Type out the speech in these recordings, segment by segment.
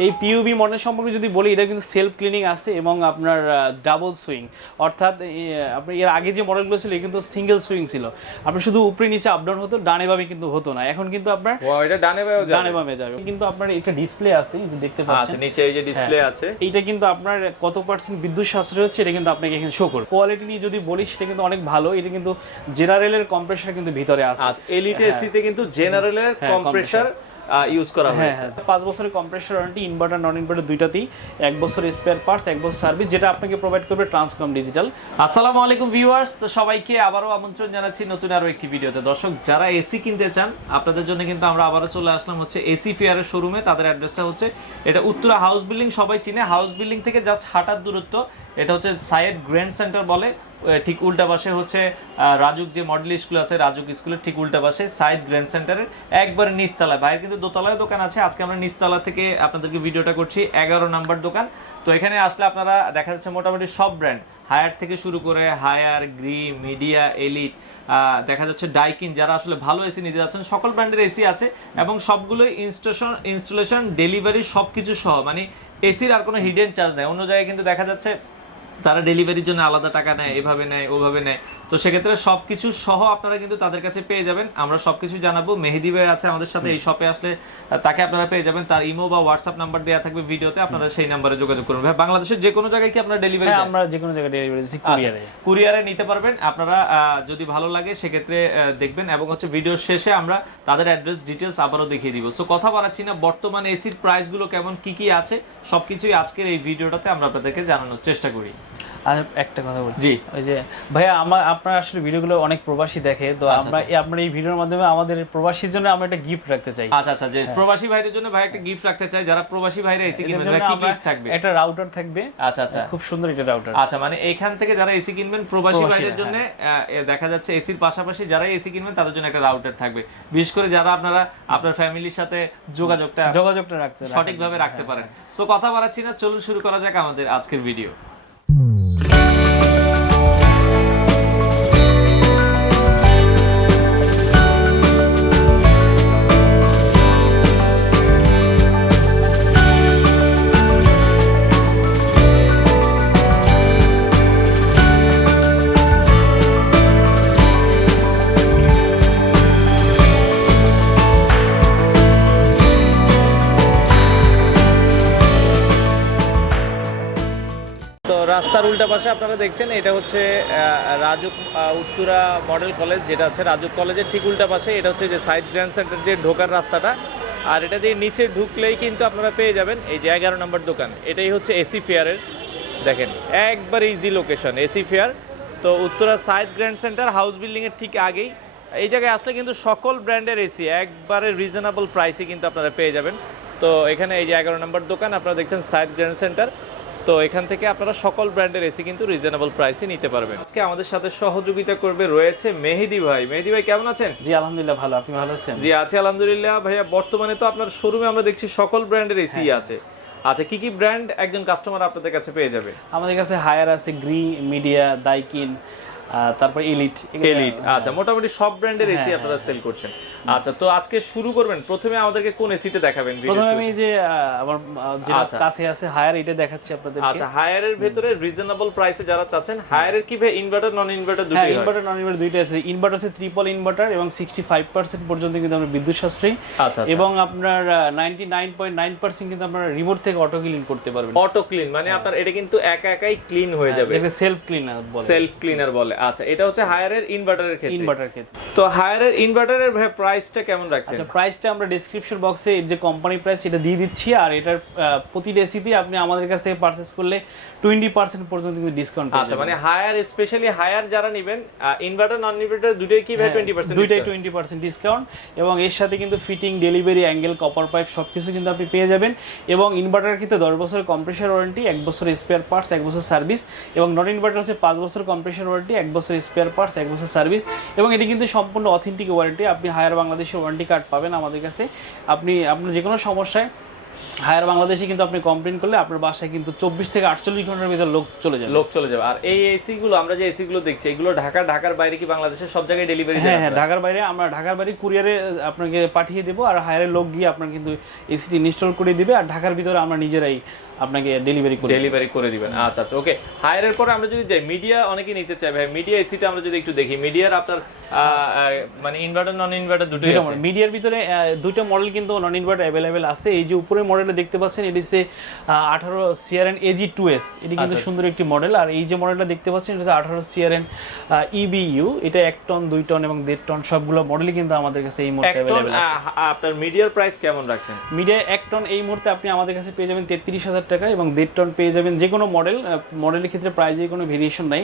এই PUB model সম্পর্কে যদি বলি, এটা কিন্তু সেলফ ক্লিনিং আছে এবং আপনার ডাবল সুইং, অর্থাৎ আপনি এর আগে যে মডেলগুলো ছিল কিন্তু সিঙ্গেল সুইং ছিল, আপনার শুধু উপরে নিচে আপ ডাউন হতো, ডানে বামে কিন্তু হতো না। এখন কিন্তু আপনার এটা ডানে বামে যাবে। কিন্তু আপনার একটা ডিসপ্লে আছে, এই যে দেখতে পাচ্ছেন নিচে এই যে ডিসপ্লে আছে, এইটা কিন্তু আপনার কত পার্সেন্ট বিদ্যুৎ সাশ্রয় হচ্ছে এটা কিন্তু আপনাকে এখানে শো করবে। কোয়ালিটি নিয়ে যদি বলি সেটা কিন্তু অনেক ভালো। এটা কিন্তু জেনারেলের কম্প্রেসার কিন্তু ভিতরে আছে। আচ্ছা, এলিট এসিতে কিন্তু জেনারেলের কম্প্রেসার ইউজ করা হয়েছে। 5 বছরের compressor warranty, inverter non inverter দুইটাতেই, 1 বছর স্পেয়ার পার্টস, 1 বছর সার্ভিস, যেটা আপনাকে প্রোভাইড করবে ট্রান্সকম ডিজিটাল। আসসালামু আলাইকুম ভিউয়ার্স, তো সবাইকে আবারও আমন্ত্রণ জানাচ্ছি নতুন আরো একটি ভিডিওতে। দর্শক, যারা এসি কিনতে চান আপনাদের জন্য কিন্তু আমরা আবারও চলে আসলাম হচ্ছে এসি ফেয়ারের শোরুমে। তাদের অ্যাড্রেসটা হচ্ছে এটা উত্তরা হাউস বিল্ডিং, সবাই চিনে। হাউস বিল্ডিং থেকে জাস্ট হাঁটার দূরত্ব। এটা হচ্ছে সাইয়েদ গ্র্যান্ড সেন্টার বলে, ঠিক উল্টা পাশে হচ্ছে রাজুক যে মডেল স্কুল আছে, রাজুক স্কুলের ঠিক উল্টা পাশে সাইদ গ্র্যান্ড সেন্টারের একবারে নিচতলায়। ভাইয়ের কিন্তু দোতলায় দোকান আছে, আজকে আমরা নিচতলা থেকে আপনাদেরকে ভিডিওটা করছি। 11 নাম্বার দোকান। তো এখানে আসলে আপনারা দেখা যাচ্ছে মোটামুটি সব ব্র্যান্ড, হায়ার থেকে শুরু করে হায়ার, গ্রি, মিডিয়া, এলিট, দেখা যাচ্ছে ডাইকিন, যারা আসলে ভালো এসি নিতে যাচ্ছেন সকল ব্র্যান্ডের এসি আছে এবং সবগুলোই ইনস্টলেশন ডেলিভারি সবকিছু সহ, মানে এসির আর কোনো হিডেন চার্জ নেই। অন্য জায়গায় কিন্তু দেখা যাচ্ছে তারা ডেলিভারির জন্য আলাদা টাকা নেয়, এভাবে নেয় ওভাবে নেয়। তো সেক্ষেত্রে সবকিছু সহ আপনারা কিন্তু তাদের কাছে পেয়ে যাবেন। আমরা সবকিছু জানাবো। মেহেদি ভাই আছে আমাদের সাথে, এই শপে আসলে তাকে আপনারা পেয়ে যাবেন। তার ইমো বা হোয়াটসঅ্যাপ নাম্বার দেওয়া থাকবে ভিডিওতে, আপনারা সেই নাম্বারে যোগাযোগ করুন। ভাই, বাংলাদেশের যে কোনো জায়গায় কি আপনারা ডেলিভারি? আমরা যে কোনো জায়গায় ডেলিভারি দিচ্ছি, কুরিয়ারে নিতে পারবেন আপনারা। যদি ভালো লাগে সেক্ষেত্রে দেখবেন, এবং হচ্ছে ভিডিওর শেষে আমরা তাদের অ্যাড্রেস ডিটেলস আবারও দেখিয়ে দিব। সো কথা বাড়াচ্ছি না, বর্তমানে এসির প্রাইসগুলো কেমন, কি কি আছে সবকিছুই আজকের এই ভিডিওটাতে আমরা আপনাদেরকে জানানোর চেষ্টা করি। আর একটা কথা বলছি, জি ওই যে ভাইয়া, আপনার আসলে ভিডিওগুলো অনেক প্রবাসী দেখে, তো আমরা আপনার এই ভিডিওর মাধ্যমে আমাদের প্রবাসীর জন্য আমরা একটা গিফট রাখতে চাই। আচ্ছা, যে প্রবাসী ভাইদের জন্য ভাই একটা গিফট রাখতে চাই। যারা প্রবাসী ভাইরা এসি কিনবেন, ভাই কি গিফট থাকবে? একটা রাউটার থাকবে। আচ্ছা, খুব সুন্দর একটা রাউটার। আচ্ছা, মানে এখান থেকে যারা এসি কিনবেন প্রবাসী ভাইদের জন্য দেখা যাচ্ছে এসির পাশাপাশি যারা এসি কিনবেন তাদের জন্য একটা রাউটার থাকবে। বিশেষ করে যারা আপনারা আপনার ফ্যামিলির সাথে যোগাযোগটা সঠিকভাবে রাখতে পারেন। সো কথা বাড়াচ্ছি না, চলুন শুরু করা যাক আমাদের আজকের ভিডিও। রাস্তার উল্টা পাশে আপনারা দেখছেন এটা হচ্ছে রাজুক উত্তরা মডেল কলেজ, যেটা হচ্ছে রাজুক কলেজের ঠিক উল্টা পাশে। এটা হচ্ছে যে সাইড গ্র্যান্ড সেন্টার দিয়ে ঢোকার রাস্তাটা, আর এটা দিয়ে নিচে ঢুকলেই কিন্তু আপনারা পেয়ে যাবেন এই যে 11 নম্বর দোকান। এটাই হচ্ছে এসি ফেয়ারের, দেখেন একবার ইজি লোকেশন এসি ফেয়ার। তো Uttara side grand center house building এর ঠিক আগেই এই জায়গায় আসলে কিন্তু সকল ব্র্যান্ডের এসি একবারে রিজনেবল প্রাইসে কিন্তু আপনারা পেয়ে যাবেন। তো এখানে এই যে 11 নম্বর দোকান আপনারা দেখছেন সাইড গ্র্যান্ড সেন্টার। তো এখান থেকে আপনারা সকল ব্র্যান্ডের এসি কিন্তু রিজনেবল প্রাইসে নিতে পারবেন। আজকে আমাদের সাথে সহযোগিতা করবে রয়েছে মেহেদি ভাই। মেহেদি ভাই কেমন আছেন? জি আলহামদুলিল্লাহ ভালো, আপনি ভালো আছেন? জি আছি আলহামদুলিল্লাহ। ভাইয়া, বর্তমানে তো আপনার শোরুমে আমরা দেখছি সকল ব্র্যান্ডের এসি আছে। আচ্ছা, কি কি ব্র্যান্ড একজন কাস্টমার আপনাদের কাছে পেয়ে যাবে? আমাদের কাছে হায়ার আছে, গ্রি, মিডিয়া, দাইকিন, তারপর এলিট। আচ্ছা, মোটামুটি সব ব্র্যান্ডের এসি আপনারা সেল করছেন। আচ্ছা, তো আজকে শুরু করবেন, প্রথমে আমাদেরকে কোন এসিটা দেখাবেন? প্রথমে আমি যে আমার যেটা কাছে আছে হায়ার, এটা দেখাচ্ছি আপনাদেরকে। আচ্ছা, হায়ারের ভিতরে রিজনেবল প্রাইসে যারা চাচ্ছেন, হায়ারের কি ভাই ইনভার্টার নন ইনভার্টার দুটোই হয়? ইনভার্টার নন ইনভার্টার দুইটা আছে। ইনভার্টার আছে ট্রিপল ইনভার্টার এবং 65% পর্যন্ত কিন্তু আমরা বিদ্যুৎ সাশ্রয়ী। আচ্ছা, এবং আপনার 99.9% কিন্তু আপনারা রিমোট থেকে অটো ক্লিন করতে পারবেন। অটো ক্লিন মানে আপনার এটা কিন্তু একাই ক্লিন হয়ে যাবে, যেটা সেলফ ক্লিনার বলে। সেলফ ক্লিনার বলে। আচ্ছা, এটা হচ্ছে হায়ারের ইনভার্টারের ক্ষেত্রে। তো হায়ারের ইনভার্টারের ভাই প্রাইসটা কেমন রাখছেন? আচ্ছা, প্রাইসটা আমরা ডেসক্রিপশন বক্সে যে কোম্পানি প্রাইস সেটা দিয়ে দিচ্ছি, আর এটার প্রতি এসিতে আপনি আমাদের কাছ থেকে পারচেজ করলে 20% পর্যন্ত কিন্তু ডিসকাউন্ট পাবেন। আচ্ছা, মানে হায়ার, স্পেশালি হায়ার যারা নেবেন, ইনভার্টার নন ইনভার্টার দুটোই কি ভাই 20%? দুটোই 20% ডিসকাউন্ট, এবং এর সাথে কিন্তু fitting, delivery, angle, copper pipe সবকিছু কিন্তু আপনি পেয়ে যাবেন। এবং ইনভার্টার কিন্তু 10 বছরের কম্প্রেসার ওয়ারেন্টি, 1 বছর স্পেয়ার পার্টস, 1 বছর সার্ভিস। এবং নন ইনভার্টার হচ্ছে 5 বছর কম্প্রেসার ওয়ারেন্টি, 1 বছর স্পেয়ার পার্টস, 1 বছর সার্ভিস। এবং এটি কিন্তু সম্পূর্ণ অথেন্টিক ওয়ারেন্টি। আপনি হায়ার বাংলাদেশের ওয়ারেন্টি কার্ড পাবেন আমাদের কাছে। আপনি আপনার যে কোনো সমস্যায় হায়ার বাংলাদেশে কিন্তু আপনি কমপ্লেন করলে আপনার বাসায় কিন্তু 24 থেকে 48 ঘন্টার ভিতর লোক চলে যাবে। আর এই এসি গুলো আমরা যে এসি গুলো দেখছি এগুলো ঢাকার বাইরে কি বাংলাদেশের সব জায়গায় ডেলিভারি? হ্যাঁ, ঢাকার বাইরে আমরা ঢাকার বাইরে কুরিয়ারে আপনাকে পাঠিয়ে দেবো, আর হায়ারের লোক গিয়ে আপনার কিন্তু এসিটি ইনস্টল করে দিবে, আর ঢাকার ভিতরে আমরা নিজেরাই আপনাকে ডেলিভারি করে দিবেন। আচ্ছা, ওকে। হায়ারের পরে আমরা যদি যাই মিডিয়া, অনেকে নিতে চাই ভাই, মিডিয়া এসিটা আমরা যদি একটু দেখি, মিডিয়ার আপনার মানে ইনভার্টার নন ইনভার্টার দুটোই আছে। মিডিয়ার ভিতরে দুইটা মডেল কিন্তু নন ইনভার্টার अवेलेबल আছে। এই যে উপরে মডেলটা দেখতে পাচ্ছেন এটি হচ্ছে 18 CRN AG2S, এটি কিন্তু সুন্দর একটি মডেল। আর এই যে মডেলটা দেখতে পাচ্ছেন এটা হচ্ছে 18 CRN EBU, এটা 1 টন 2 টন এবং 1.5 টন সবগুলো মডেলই কিন্তু আমাদের কাছে এই মুহূর্তে अवेलेबल আছে। আপনার মিডিয়ার প্রাইস কেমন রাখছেন? মিডিয়া 1 টন এই মুহূর্তে আপনি আমাদের কাছে পেয়ে যাবেন 33,000 টাকা, এবং 1.5 টন পেয়ে যাবেন যে কোনো মডেলের ক্ষেত্রে প্রাইসে কোনো ভেরিয়েশন নাই।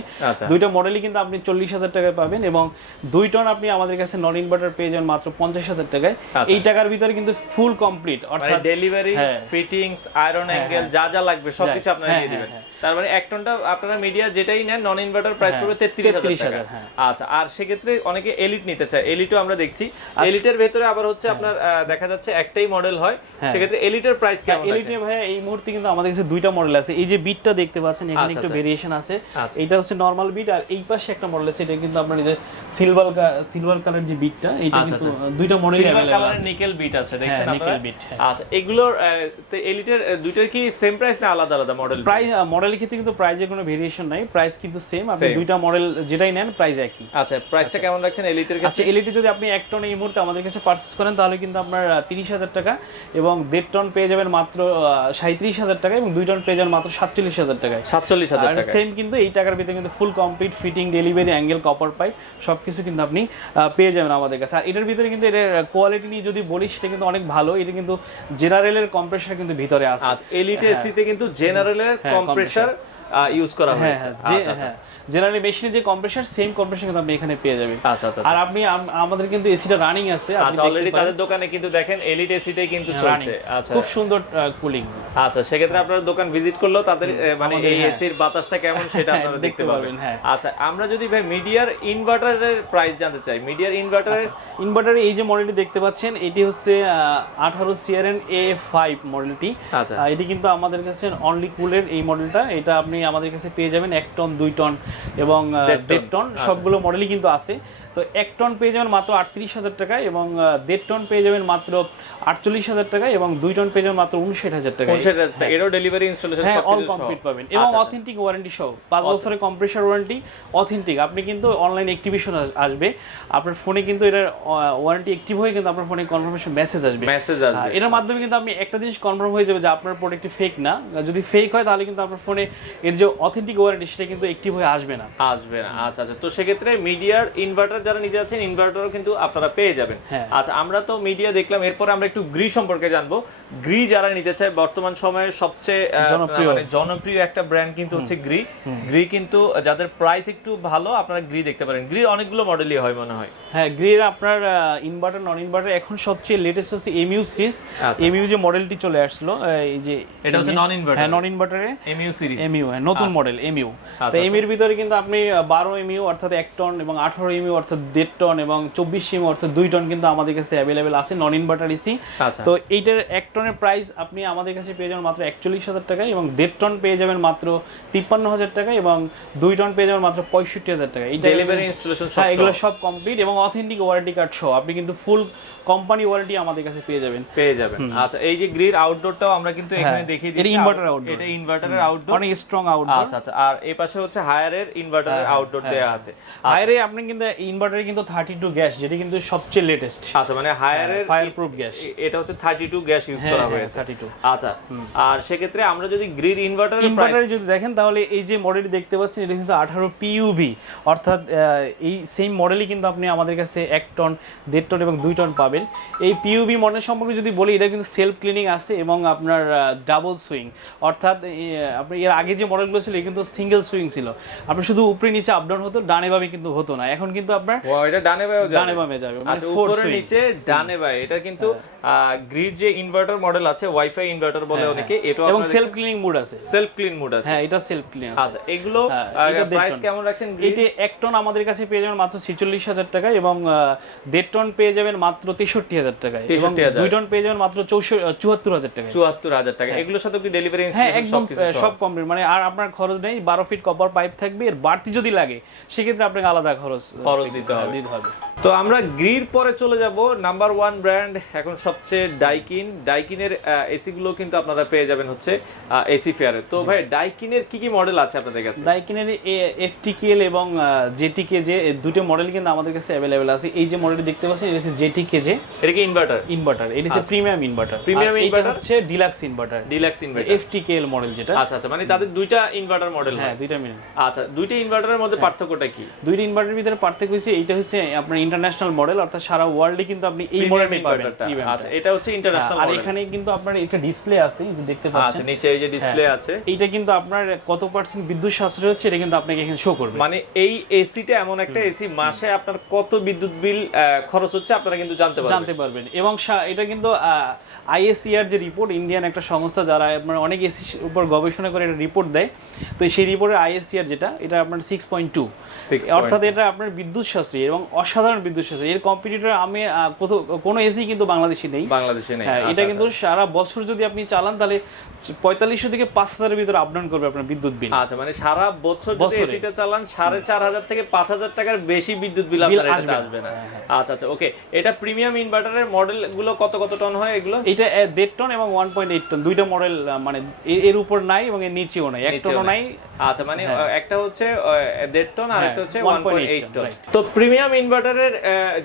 দুইটা মডেলই কিন্তু আপনি 40,000 টাকায় পাবেন, এবং 2 টন আপনি আমাদের কাছে নন ইনভার্টার পেয়ে যাবেন মাত্র 50,000 টাকায়। এই টাকার ভিতরে কিন্তু ফুল কমপ্লিট, অর্থাৎ ডেলিভারি, ফিটিংস, আয়রন অ্যাঙ্গেল যা লাগবে সবকিছু আপনারা দিয়ে দিবেন। তার মানে 1 টনটা আপনারা মিডিয়া যেটাই নেন নন ইনভার্টার প্রাইস পড়বে 33,000 টাকা। আচ্ছা, আর সেক্ষেত্রে অনেকে এলিট নিতে চায়, এলিটও আমরা দেখছি। এলিটের ভেতরে আবার হচ্ছে আপনার দেখা যাচ্ছে একটাই মডেল হয়, সেক্ষেত্রে এলিটের প্রাইস কেমন? এলিটে ভাই এই মুহূর্তে কিন্তু আমাদের কাছে দুইটা মডেল আছে। এই যে বিটটা দেখতে পাচ্ছেন এখানে একটু ভেরিয়েশন আছে, এটা হচ্ছে নরমাল বিট, আর এই পাশে একটা মডেল আছে, এটা কিন্তু আপনার যে সিলভার কালার যে বিটটা, এটা কিন্তু দুইটা মডেলই अवेलेबल আছে। নিকেল বিট আছে, দেখছেন আপনারা? Nickel bit. আচ্ছা, এগুলোর এলিটের দুইটার কি সেম প্রাইস না আলাদা মডেল? প্রাইস মডেলের ক্ষেত্রে কিন্তু প্রাইসে কোনো ভেরিয়েশন নাই, প্রাইস কিন্তু সেম। আপনি দুইটা মডেল যেটাই নেন প্রাইস একই। আচ্ছা, প্রাইসটা কেমন রাখছেন এলিটের কাছে? আচ্ছা, এলিটে যদি আপনি 1 টন এই মুহূর্তে আমাদের কাছে পারচেজ করেন তাহলে কিন্তু আপনার 30,000 টাকা, এবং 1.5 টন পেয়ে যাবেন মাত্র 37,000 টাকা, এবং 2 টন পেয়ে যাবেন মাত্র 47,000 টাকায়। 47,000 টাকা সেম কিন্তু এই টাকার ভিতরে কিন্তু full complete fitting, delivery, angle, copper pipe সবকিছু কিন্তু আপনি পেয়ে যাবেন আমাদের কাছে। আর এটার ভিতরে কিন্তু এর কোয়ালিটি নিয়ে যদি বলি সেটা কিন্তু অনেক ভালো। এটা কিন্তু জেনারেলের কম্প্রেসার কিন্তু ভিতরে আছে। আচ্ছা, এলিট এসিতে কিন্তু জেনারেলের কম্প্রেসার ইউজ করা হয়েছে। আচ্ছা, জেনারেলি মেশিনে যে কম্প্রেসার সেম কম্প্রেসার কিন্তু আপনি এখানে পেয়ে যাবেন। আচ্ছা, আর আপনি আমাদের কিন্তু এসিটা রানিং আছে, আচ্ছা, অলরেডি তাদের দোকানে কিন্তু দেখেন এলিট এসিটাই কিন্তু চলছে। আচ্ছা, খুব সুন্দর কুলিং। আচ্ছা, সেক্ষেত্রে আপনারা দোকান ভিজিট করলেও তাদের মানে এই এসির বাতাসটা কেমন সেটা আপনারা দেখতে পাবেন। আচ্ছা, আমরা যদি ভাই মিডিয়ার ইনভার্টারের প্রাইস জানতে চাই, মিডিয়ার ইনভার্টারের এই যে মডেলটি দেখতে পাচ্ছেন এটি হচ্ছে 18 CRN A5 মডেলটি। আচ্ছা, এটি কিন্তু আমাদের কাছে অনলি কুলের এই মডেলটা, এটা আপনি আমাদের কাছে পেয়ে যাবেন 1 টন 2 টন এবং 1.5 টন সবগুলো মডেলই কিন্তু আছে। তো 1 টন পেয়ে যাবেন মাত্র 38,000 টাকায়, এবং 1.5 টন পেয়ে যাবেন মাত্র 48,000 টাকায়, এবং 2 টন পেয়ে যাবেন মাত্র 59,000 টাকায়। এরও ডেলিভারি ইনস্টলেশন সব অল কমপ্লিট পাবেন, এবং অথেন্টিক ওয়ারেন্টি সহ 5 বছরের কম্প্রেসার ওয়ারেন্টি অথেন্টিক। আপনি কিন্তু অনলাইন অ্যাক্টিভেশন আসবে আপনার ফোনে, কিন্তু এটার ওয়ারেন্টি অ্যাক্টিভ হয়ে কিন্তু আপনার ফোনে কনফার্মেশন মেসেজ আসবে। এর মাধ্যমে কিন্তু আপনি একটা জিনিস কনফার্ম হয়ে যাবে যে আপনার প্রোডাক্টটি ফেক না। যদি ফেক হয় তাহলে কিন্তু আপনার ফোনে এর যে অথেন্টিক ওয়ারেন্টি সেটা কিন্তু অ্যাক্টিভ হয়ে আসবে না। আচ্ছা, তো সেক্ষেত্রে মিডিয়ার ইনভার্টার যারা নিতে যাচ্ছেন ইনভার্টারও কিন্তু আপনারা পেয়ে যাবেন। আচ্ছা, আমরা তো মিডিয়া দেখলাম, এরপর আমরা একটু গ্রি সম্পর্কে জানবো। গ্রি যারা নিতে চায় বর্তমান সময়ে সবচেয়ে জনপ্রিয় একটা ব্র্যান্ড কিন্তু হচ্ছে গ্রি। গ্রি কিন্তু যাদের প্রাইস একটু ভালো, আপনারা গ্রি দেখতে পারেন। গ্রির অনেকগুলো মডেলই হয় মনে হয়। হ্যাঁ, গ্রির আপনার ইনভার্টার নন ইনভার্টার এখন সবচেয়ে লেটেস্ট হচ্ছে এমইউ সিরিজ। এমইউ যে মডেলটি চলে আসলো, এই যে এটা হচ্ছে নন ইনভার্টার। হ্যাঁ, নন ইনভার্টারে এমইউ সিরিজ, এমইউ নতুন মডেল এমইউ। তো এমইউর ভিতরে কিন্তু আপনি 12 এমইউ অর্থাৎ 1 টন, এবং 18 এমইউ অর্থাৎ 1.5 টন, এবং 24 এমইউ অর্থাৎ 2 টন কিন্তু আমাদের কাছে अवेलेबल আছে নন ইনভার্টার এসি। তো এইটার 1 টনের প্রাইস আপনি আমাদের কাছে পেয়ে যাবেন মাত্র 41,000 টাকায়, এবং 1.5 টন পেয়ে যাবেন মাত্র 53,000 টাকায়, এবং 2 টন পেয়ে যাবেন মাত্র 65,000 টাকায়। এই ডেলিভারি ইনস্টলেশন সব এগুলো সব কমপ্লিট, এবং অথেন্টিক ওয়ারেন্টি কার্ড সহ আপনি কিন্তু ফুল কোম্পানি ওয়ারেন্টি আমাদের কাছে পেয়ে যাবেন। আচ্ছা, এই যে গ্রির আউটডোরটাও আমরা কিন্তু এখানে দেখিয়ে দিচ্ছি। এটা ইনভার্টার আউটডোর, এটা ইনভার্টারের আউটডোর, অনেক স্ট্রং আউটডোর। আচ্ছা, আর এই পাশে হচ্ছে হায়ারের ইনভার্টারের আউটডোর দেয়া আছে। হায়ারে আপনি কিন্তু ইনভার্টারে কিন্তু 32 গ্যাস, যেটা কিন্তু সবচেয়ে লেটেস্ট। আচ্ছা, মানে হায়ারের ফায়ার প্রুফ গ্যাস, এটা হচ্ছে 32 গ্যাস ইউজ করা হয়েছে। 32। আচ্ছা, আর সেক্ষেত্রে আমরা যদি গ্রির ইনভার্টার যদি দেখেন তাহলে এই যে মডেলটি দেখতে পাচ্ছেন এটা কিন্তু 18 পিইউভি, অর্থাৎ এই সেম মডেলই কিন্তু আপনি আমাদের কাছে 1 টন, 1.5 টন এবং 2 টন পাবেন। এই পিইউভি মডেল সম্পর্কে যদি বলি, এটা কিন্তু সেলফ ক্লিনিং আছে, এবং আপনার ডাবল সুইং, অর্থাৎ আপনি এর আগে যে মডেলগুলো ছিল কিন্তু সিঙ্গেল সুইং ছিল, আপনি শুধু উপরে নিচে আপ ডাউন হতো, ডানে বামে কিন্তু হতো না। এখন কিন্তু আপনি আপনার এটা ডানে বামে যাবে, ডানে বামে যাবে, মানে আচ্ছা উপরে নিচে ডানে বামে। এটা কিন্তু গ্রিড যে ইনভার্টার মডেল আছে, ওয়াইফাই ইনভার্টার বলে অনেকে, এটা এবং সেলফ ক্লিনিং মোড আছে, সেলফ ক্লিন মোড আছে। হ্যাঁ, এটা সেলফ ক্লিন আছে। আচ্ছা, এগুলো প্রাইস কেমন রাখছেন? এটা 1 টন আমাদের কাছে পেয়ে যাবেন মাত্র 46,000 টাকায়, এবং 1.5 টন পেয়ে যাবেন মাত্র 63,000 টাকায়, এবং 2 টন পেয়ে যাবেন মাত্র 74,000 টাকায়। 74,000 টাকা। এগুলোর সাথে কি ডেলিভারি ইনস্টলেশন সব কমপ্লিট, মানে আর আপনার খরচ নেই। 12 ফিট কপার পাইপ থাকবে, এর বাড়তি যদি লাগে সেক্ষেত্রে আপনাকে আলাদা খরচ দিতে হবে। তো আমরা গ্রির পরে চলে যাব নাম্বার 1 ব্র্যান্ড এখন সবচেয়ে ডাইকিনের এসি গুলো কিন্তু আপনারা পেয়ে যাবেন হচ্ছে এসি ফেয়ারে। তো ভাই ডাইকিনের কি কি মডেল আছে আপনাদের কাছে? ডাইকিনের এফটিকেএল এবং জেটিকেজে দুটো মডেল কিন্তু আমাদের কাছে अवेलेबल আছে। এই যে মডেলটি দেখতে পাচ্ছেন এটা হচ্ছে জেটিকেজে, এটা কি ইনভার্টার এটা হচ্ছে প্রিমিয়াম ইনভার্টার হচ্ছে ডিলাক্স ইনভার্টার এফটিকেএল মডেল যেটা। আচ্ছা আচ্ছা, মানে তাদের দুইটা ইনভার্টার মডেল। হ্যাঁ, দুইটা মিলে। আচ্ছা, দুইটা ইনভার্টারের মধ্যে পার্থক্যটা কি? দুইটা ইনভার্টারের ভিতরে পার্থক্য হচ্ছে এইটা হচ্ছে আপনার ইন্টারন্যাশনাল মডেল, অর্থাৎ সারা ওয়ার্ল্ডে কিন্তু আপনি এই মডেলটাই পাবেন। আচ্ছা, এটা হচ্ছে ইন্টারন্যাশনাল মডেল। আর এখানে কিন্তু আপনার একটা ডিসপ্লে আছে, এই যে দেখতে পাচ্ছেন। আচ্ছা, নিচে এই যে ডিসপ্লে আছে, এইটা কিন্তু আপনার কত পার্সেন্ট বিদ্যুৎ সাশ্রয় হচ্ছে এটা কিন্তু আপনাকে এখানে শো করবে। মানে এই এসিটা এমন একটা এসি, মাসে আপনার কত বিদ্যুৎ বিল খরচ হচ্ছে আপনারা কিন্তু জানতে পারবেন। এবং এটা কিন্তু আইএসইআর যে রিপোর্ট, ইন্ডিয়ান একটা সংস্থা যারা আপনার অনেক এসি উপর গবেষণা করে একটা রিপোর্ট দেয়, তো সেই রিপোর্টের আইএসইআর যেটা, এটা আপনার 6.2, অর্থাৎ এটা আপনার বিদ্যুৎ সাশ্রয়ী এবং অসাধারণ বিদ্যুৎ সাশ্রয়ী। এর কম্পিটিটর আমি কোনো এসি কিন্তু বাংলাদেশে নেই। হ্যাঁ, এটা কিন্তু সারা বছর যদি আপনি চালান তাহলে 4500 থেকে 5000 এর ভিতরে আপডাউন করবে আপনার বিদ্যুৎ বিল। আচ্ছা, মানে সারা বছর যদি এসিটা চালান 4500 থেকে 5000 টাকার বেশি বিদ্যুৎ বিল আপনার আসবে না। আচ্ছা আচ্ছা, ওকে। এটা প্রিমিয়াম ইনভার্টারের মডেল গুলো কত টন হয় এগুলো? এটা 1.5 টন এবং 1.8 টন, দুইটা মডেল, মানে এর উপর নাই এবং এর নিচেও নাই, 1 টনও নাই। আচ্ছা, মানে একটা হচ্ছে 1.5 টন আর একটা হচ্ছে 1.8 টন। তো প্রিমিয়াম ইনভার্টারের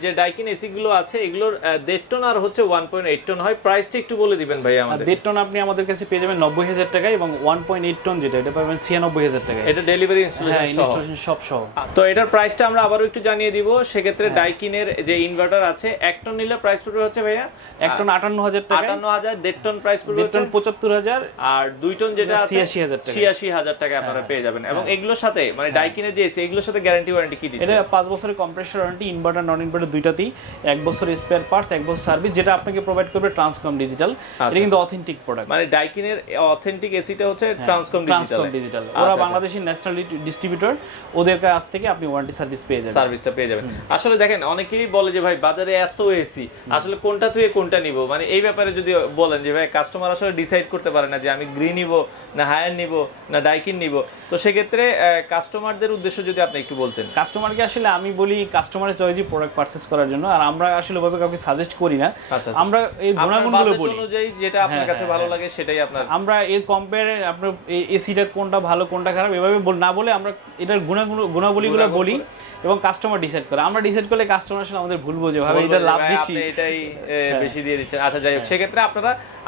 যে ডাইকিন এসি গুলো আছে এগুলোর 1.5 টন আর হচ্ছে 1.8 টন হয়। প্রাইসটা একটু বলে দিবেন ভাই আমাদের। 1.5 টন আপনি আমাদের কাছে পেয়ে যাবেন 90,000 টাকায়, এবং 1.8 টন যেটা এটা পাবেন 96,000 টাকায়। এটা ডেলিভারি ইনস্টলেশন সব সহ। তো এটার প্রাইসটা আমরা আবারও একটু জানিয়ে দিব। সেক্ষেত্রে ডাইকিনের যে ইনভার্টার আছে 1 টন নিলে প্রাইস পড়বে হচ্ছে ভাইয়া 1 টন 58,000 টাকা, 58,000। 1.5 টন প্রাইস পড়বে 75,000, আর 2 টন যেটা আছে 86,000 টাকা, 86,000 টাকা আপনারা পেয়ে যাবেন। এবং এগুলোর সাথে মানে ডাইকিনের যে এসি এগুলোর সাথে গ্যারান্টি ওয়ারেন্টি কি দিচ্ছে? এটা 5 বছরের compressor warranty, inverter non inverter দুইটাতেই, 1 বছর স্পেয়ার পার্টস, 1 বছর সার্ভিস, যেটা আপনাকে প্রোভাইড করবে ট্রান্সকম ডিজিটাল। এটা কিন্তু অথেন্টিক প্রোডাক্ট, মানে ডাইকিনের অথেন্টিক এসিটা হচ্ছে ট্রান্সকম ডিজিটাল। ওরা বাংলাদেশের ন্যাশনাল ডিস্ট্রিবিউটর, ওদের কাছ থেকে আপনি ওয়ারেন্টি সার্ভিসটা পেয়ে যাবেন। আসলে দেখেন অনেকেই বলে যে ভাই বাজারে এত এসি, আসলে কোনটা থেকে কোনটা নিব, মানে এই ব্যাপারে যদি বলেন যে ভাই কাস্টমার আসলে ডিসাইড করতে পারে না যে আমি গ্রি নিব না হায়ার নিব না ডাইকিন নিব, তো সেক্ষেত্রে কাস্টমারদের উদ্দেশ্য যদি আপনি একটু বলতেন। কাস্টমারকে আসলে আমি বলি কাস্টমারের চয়েসই প্রোডাক্ট পারচেজ করার জন্য, আর আমরা আসলে ওভাবে কাউকে সাজেস্ট করি না। আমরা এই গুণাগুণগুলো বলি অনুযায়ী যেটা আপনার কাছে ভালো লাগে সেটাই আপনার, আমরা এর কম্পেয়ারে আপনার এসিটা কোনটা ভালো কোনটা খারাপ এভাবে না বলে আমরা এটার গুণাবলীগুলো বলি এবং কাস্টমার ডিসাইড করে। আমরা ডিসাইড করলে কাস্টমার আসলে আমাদের ভুল বোঝে, ভাবে এটা লাভ বেশি, এটাই বেশি দিয়ে দিচ্ছেন। আচ্ছা, যাই হোক, সেক্ষেত্রে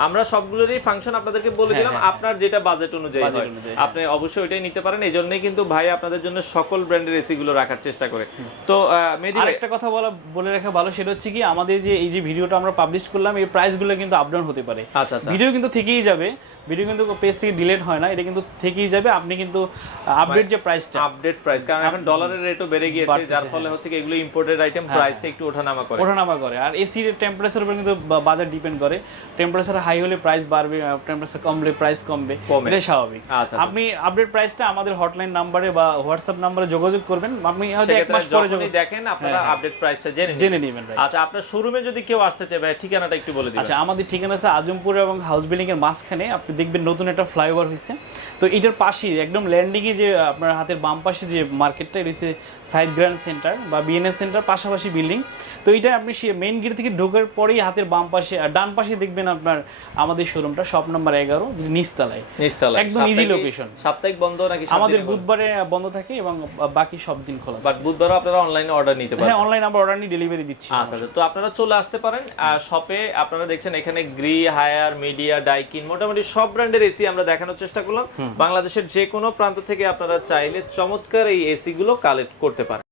আমরা সবগুলোরই ফাংশন আপনাদেরকে বলে দিলাম, আপনার যেটা বাজেট অনুযায়ী হয় আপনি অবশ্যই ওইটাই নিতে পারেন। এই জন্যই কিন্তু ভাই আপনাদের জন্য সকল ব্র্যান্ডের এসি গুলো রাখার চেষ্টা করে। তো মেহেদী ভাই একটা কথা বলে রাখা ভালো, সেটা হচ্ছে কি আমাদের যে এই যে ভিডিওটা আমরা পাবলিশ করলাম এই প্রাইসগুলো কিন্তু আপ ডাউন হতে পারে। আচ্ছা আচ্ছা, ভিডিও কিন্তু থেকেই যাবে, ভিডিও কিন্তু পেজ থেকে ডিলিট হয় না, এটা কিন্তু থেকেই যাবে। আপনি কিন্তু আপডেট যে প্রাইসটা, আপডেট প্রাইস, কারণ এখন ডলারের রেটও বেড়ে গিয়েছে, যার ফলে হচ্ছে কি এগুলো ইম্পোর্টেড আইটেম, প্রাইসটা একটু ওঠানামা করে। আর এসির টেম্পারেচার উপর কিন্তু বাজার ডিপেন্ড করে। টেম্পারেচার হাই হলে প্রাইস বাড়বে, টেম্পারেচার কমলে প্রাইস কমবে, এটা স্বাভাবিক। আপনি আপডেট প্রাইসটা আমাদের হটলাইন নাম্বারে বা হোয়াটসঅ্যাপ নাম্বারে যোগাযোগ করবেন, আপনি হয়তো এক মাস পরে যখন দেখেন আপনারা আপডেট প্রাইসটা জেনে নেবেন। আচ্ছা, আপনার শোরুমে যদি কেউ আসতে চায় ভাই ঠিকানাটা একটু বলে দিন। আচ্ছা, আমাদের ঠিকানা আছে আজমপুর এবং হাউস বিল্ডিং এর মাঝখানে। আপনি দেখবেন নতুন একটা ফ্লাইওভার হয়েছে, তো এটার পাশেই একদম ল্যান্ডিং এ যে আপনার হাতের বাম পাশে যে মার্কেটটা, এটা হচ্ছে সাইড গ্র্যান্ড সেন্টার বা বিএনএস সেন্টার, পাশাপাশি বিল্ডিং। তো এটা আপনি মেইন গেট থেকে ঢোকার পরেই হাতের বাম পাশে ডান পাশে দেখবেন আপনার আমাদের শোরুমটা, শপ নাম্বার 11, নিচতলায়, একদম ইজি লোকেশন। সাপ্তাহিক বন্ধ নাকি? আমাদের বুধবারে বন্ধ থাকে এবং বাকি সব দিন খোলা। বাট বুধবারও আপনারা অনলাইনে অর্ডার নিতে পারেন? হ্যাঁ, অনলাইনে আমরা অর্ডার নিয়ে ডেলিভারি দিচ্ছি। আচ্ছা, তো আপনারা চলে আসতে পারেন শপে। আপনারা দেখছেন এখানে গ্রি, হায়ার, মিডিয়া, ডাইকিন, মোটামুটি সব ব্র্যান্ডের এসি আমরা দেখানোর চেষ্টা করলাম। বাংলাদেশের যে কোনো প্রান্ত থেকে আপনারা চাইলে চমৎকার এই এসি গুলো কালেক্ট করতে পারেন।